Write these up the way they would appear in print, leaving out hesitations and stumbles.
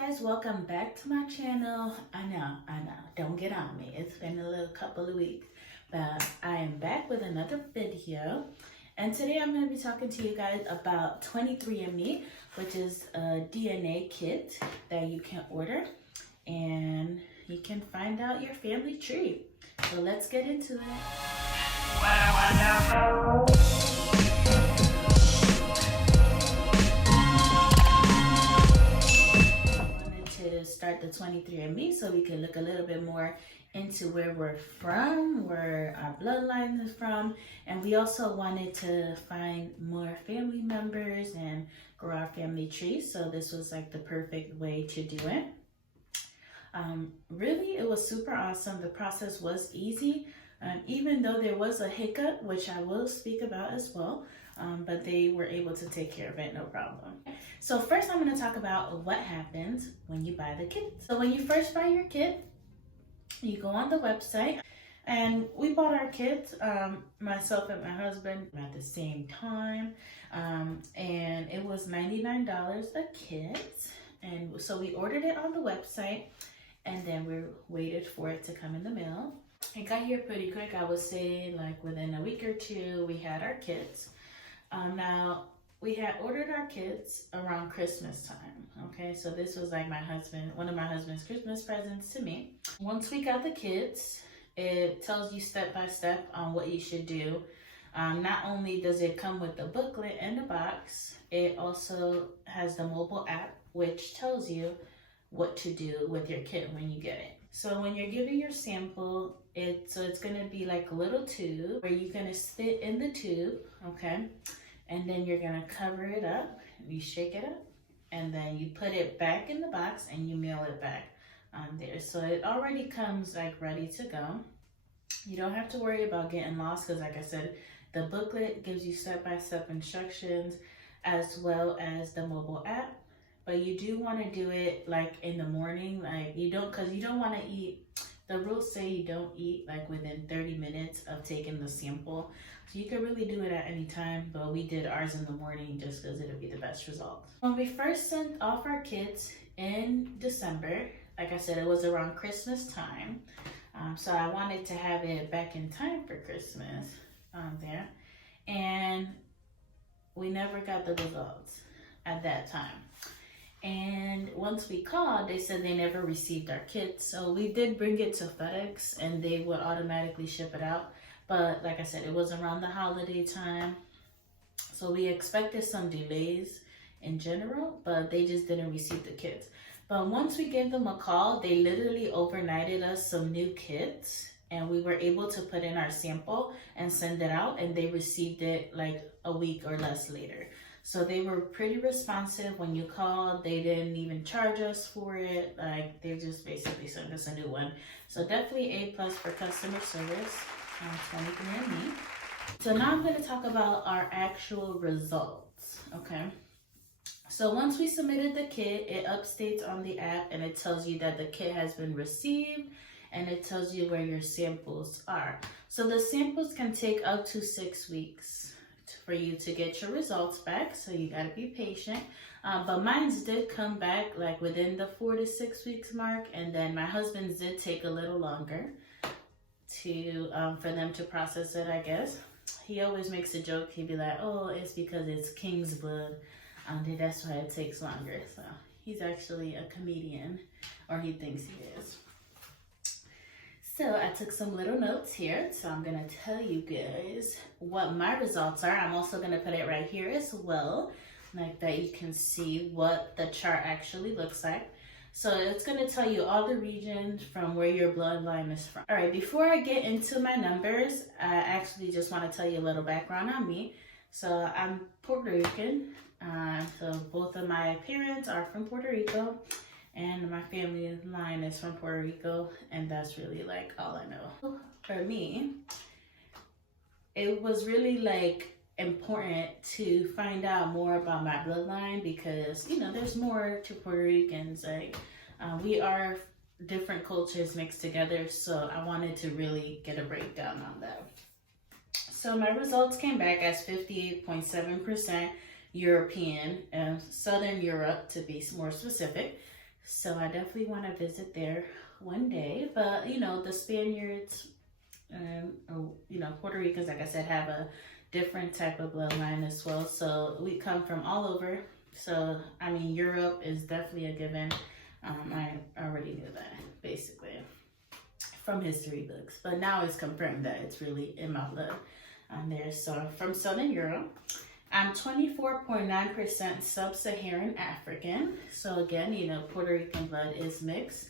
guys, welcome back to my channel. I know, don't get on me. It's been a little couple of weeks, but I am back with another video. And today I'm going to be talking to you guys about 23andMe, which is a DNA kit that you can order and you can find out your family tree. So let's get into it. To start the 23andMe so we can look a little bit more into where we're from, where our bloodline is from, and we also wanted to find more family members and grow our family tree. So this was like the perfect way to do it. Really, it was super awesome. The process was easy, even though there was a hiccup, which I will speak about as well. But they were able to take care of it, no problem. So first I'm going to talk about what happens when you buy the kit. So when you first buy your kit, you go on the website, and we bought our kit, myself and my husband at the same time, and it was $99 a kit. And so we ordered it on the website, and then we waited for it to come in the mail. It got here pretty quick. I would say like within a week or two, we had our kits. Now, we had ordered our kits around Christmas time, okay? So this was like one of my husband's Christmas presents to me. Once we got the kits, it tells you step by step on what you should do. Not only does it come with the booklet and the box, it also has the mobile app, which tells you what to do with your kit when you get it. So when you're giving your sample, it's gonna be like a little tube where you're gonna spit in the tube, okay? And then you're gonna cover it up, you shake it up, and then you put it back in the box and you mail it back there. So it already comes like ready to go. You don't have to worry about getting lost because like I said, the booklet gives you step-by-step instructions as well as the mobile app. But you do want to do it like in the morning, like because you don't want to eat. The rules say you don't eat like within 30 minutes of taking the sample. So you can really do it at any time, but we did ours in the morning just because it'll be the best result. When we first sent off our kits in December, like I said, it was around Christmas time. So I wanted to have it back in time for Christmas there. And we never got the results at that time. And once we called, they said they never received our kit. So we did bring it to FedEx and they would automatically ship it out. But like I said, it was around the holiday time. So we expected some delays in general, but they just didn't receive the kits. But once we gave them a call, they literally overnighted us some new kits and we were able to put in our sample and send it out, and they received it like a week or less later. So they were pretty responsive. When you called, they didn't even charge us for it. Like they just basically sent us a new one. So definitely A+ for customer service on 23andMe. So now I'm going to talk about our actual results, okay? So once we submitted the kit, it updates on the app and it tells you that the kit has been received and it tells you where your samples are. So the samples can take up to 6 weeks for you to get your results back, so you got to be patient. But mine's did come back like within the 4 to 6 weeks mark, and then my husband's did take a little longer to for them to process it, I guess. He always makes a joke. He'd be like, oh, it's because it's king's blood, that's why it takes longer. So he's actually a comedian, or he thinks he is. So I took some little notes here, so I'm gonna tell you guys what my results are. I'm also gonna put it right here as well, like that you can see what the chart actually looks like. So it's gonna tell you all the regions from where your bloodline is from. All right, before I get into my numbers, I actually just wanna tell you a little background on me. So I'm Puerto Rican, so both of my parents are from Puerto Rico. And my family line is from Puerto Rico, and that's really like all I know. For me, it was really like important to find out more about my bloodline because, you know, there's more to Puerto Ricans. Like we are different cultures mixed together, so I wanted to really get a breakdown on that. So my results came back as 58.7% European, Southern Europe to be more specific. So I definitely want to visit there one day. But you know, the Spaniards or, you know, Puerto Ricans, like I said, have a different type of bloodline as well. So we come from all over. So I mean, Europe is definitely a given. I already knew that basically from history books, but now it's confirmed that it's really in my blood on there. So from Southern Europe. I'm 24.9% sub-Saharan African. So again, you know, Puerto Rican blood is mixed.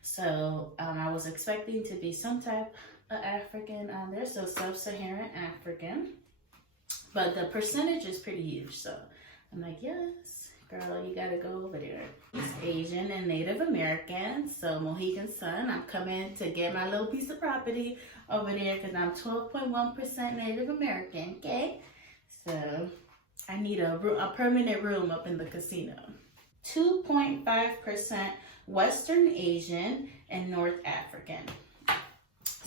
So I was expecting to be some type of African on there. So sub-Saharan African. But the percentage is pretty huge. So I'm like, yes, girl, you gotta go over there. East Asian and Native American. So Mohegan Sun, I'm coming to get my little piece of property over there because I'm 12.1% Native American, okay? So I need a permanent room up in the casino. 2.5% Western Asian and North African.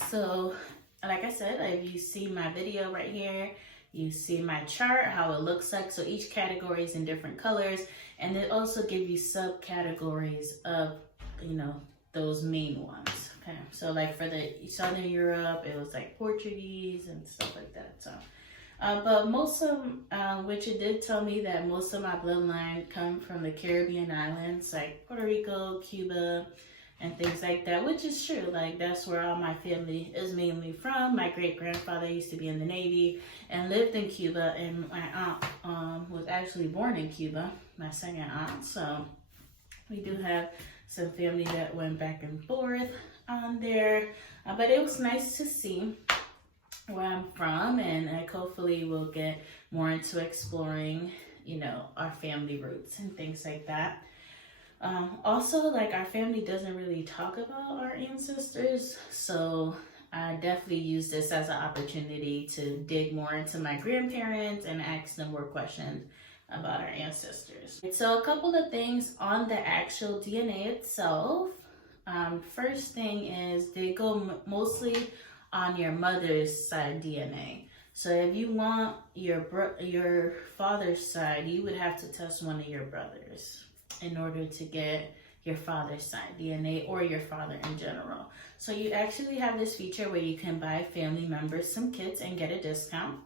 So, like I said, if you see my video right here, you see my chart, how it looks like. So each category is in different colors, and it also gives you subcategories of, you know, those main ones. Okay, so like for the Southern Europe, it was like Portuguese and stuff like that. So. But most of which it did tell me that most of my bloodline come from the Caribbean islands, like Puerto Rico, Cuba, and things like that, which is true. Like, that's where all my family is mainly from. My great-grandfather used to be in the Navy and lived in Cuba, and my aunt was actually born in Cuba, my second aunt. So we do have some family that went back and forth on there. But it was nice to see where I'm from, and hopefully we'll get more into exploring, you know, our family roots and things like that. Also, like, our family doesn't really talk about our ancestors, so I definitely use this as an opportunity to dig more into my grandparents and ask them more questions about our ancestors. So a couple of things on the actual DNA itself. First thing is they go mostly on your mother's side DNA. So if you want your father's side, you would have to test one of your brothers in order to get your father's side DNA, or your father in general. So you actually have this feature where you can buy family members some kits and get a discount.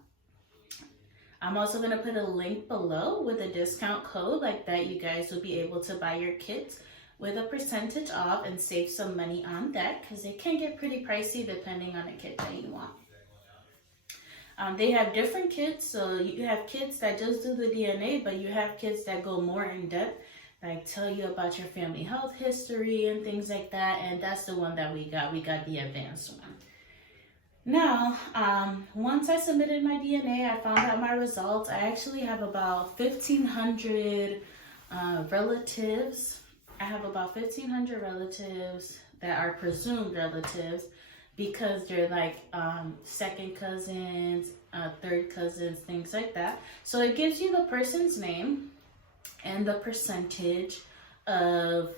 I'm also going to put a link below with a discount code like that. You guys will be able to buy your kits with a percentage off and save some money on that, because it can get pretty pricey depending on the kit that you want. They have different kits, so you have kits that just do the DNA, but you have kits that go more in depth, like tell you about your family health history and things like that, and that's the one that we got. We got the advanced one. Now, once I submitted my DNA, I found out my results. I actually have about 1,500 relatives. I have about 1,500 relatives that are presumed relatives, because they're like second cousins, third cousins, things like that. So it gives you the person's name and the percentage of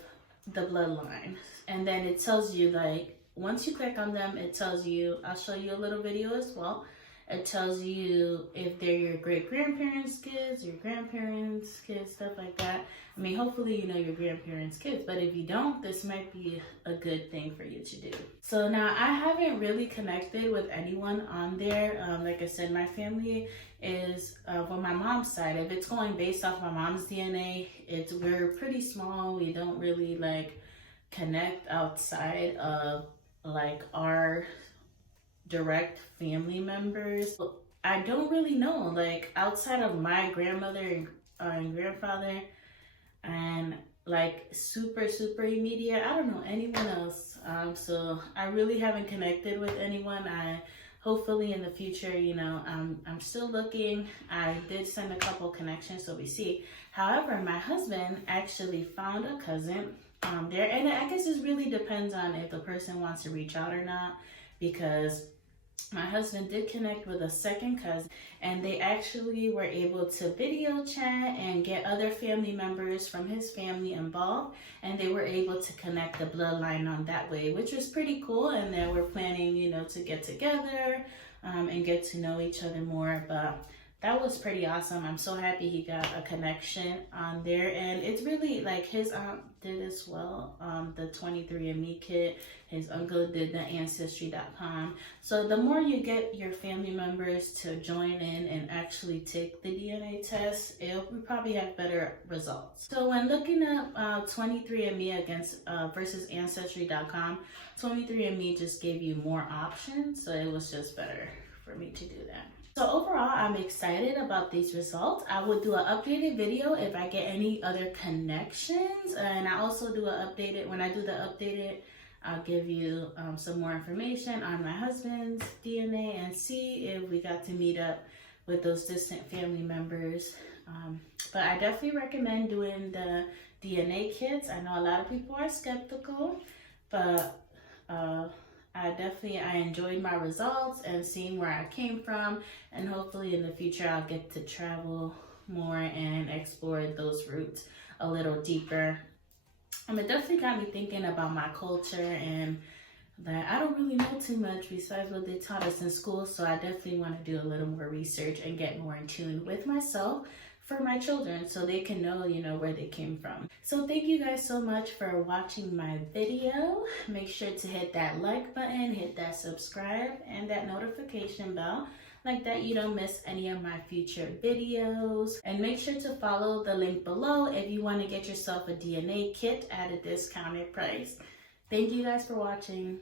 the bloodline. And then it tells you, like, once you click on them, it tells you, I'll show you a little video as well. It tells you if they're your great-grandparents' kids, your grandparents' kids, stuff like that. I mean, hopefully you know your grandparents' kids, but if you don't, this might be a good thing for you to do. So now, I haven't really connected with anyone on there. Like I said, my family is, on my mom's side, if it's going based off my mom's DNA, we're pretty small. We don't really, like, connect outside of, like, our direct family members. I don't really know, like, outside of my grandmother and grandfather and like super immediate, I don't know anyone else. So I really haven't connected with anyone. I hopefully in the future, you know, I'm still looking. I did send a couple connections, so we see. However, my husband actually found a cousin there, and I guess it really depends on if the person wants to reach out or not, because my husband did connect with a second cousin, and they actually were able to video chat and get other family members from his family involved, and they were able to connect the bloodline on that way, which was pretty cool. And then we're planning, you know, to get together and get to know each other more. But that was pretty awesome. I'm so happy he got a connection on there, and it's really like his aunt did as well. The 23andMe kit, his uncle did the Ancestry.com. So the more you get your family members to join in and actually take the DNA test, we probably have better results. So when looking up 23andMe versus Ancestry.com, 23andMe just gave you more options, so it was just better for me to do that. So overall, I'm excited about these results. I will do an updated video if I get any other connections, and I also do an updated, when I do the updated, I'll give you some more information on my husband's DNA and see if we got to meet up with those distant family members. But I definitely recommend doing the DNA kits. I know a lot of people are skeptical, but I enjoyed my results and seeing where I came from, and hopefully in the future I'll get to travel more and explore those routes a little deeper. It definitely got me thinking about my culture, and that I don't really know too much besides what they taught us in school, so I definitely want to do a little more research and get more in tune with myself for my children so they can know, where they came from. So thank you guys so much for watching my video. Make sure to hit that like button, hit that subscribe, and that notification bell, like that you don't miss any of my future videos. And make sure to follow the link below if you want to get yourself a DNA kit at a discounted price. Thank you guys for watching.